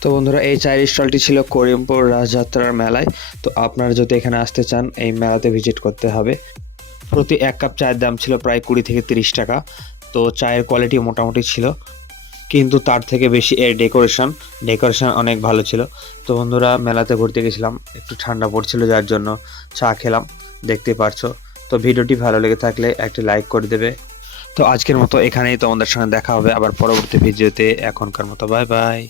তো বন্ধুরা, এই চায়ের স্টলটি ছিল করিমপুর রাজযাত্রার মেলায়। তো আপনারা যদি এখানে আসতে চান, এই মেলাতে ভিজিট করতে হবে। প্রতি এক কাপ চায়ের দাম ছিল প্রায় 20 থেকে 30 টাকা। তো চায়ের কোয়ালিটি মোটামুটি ছিল, কিন্তু তার থেকে বেশি এর ডেকোরেশন অনেক ভালো ছিল। তো বন্ধুরা, মেলাতে ঘুরতে গেছিলাম, একটু ঠান্ডা পড়ছিল যার জন্য চা খেলাম, দেখতে পারছো। তো ভিডিওটি ভালো লেগে থাকলে একটি লাইক করে দেবে। তো আজকের মতো এখানেই, তোমাদের সঙ্গে দেখা হবে আবার পরবর্তী ভিডিওতে। এখনকার মতো বাই বাই।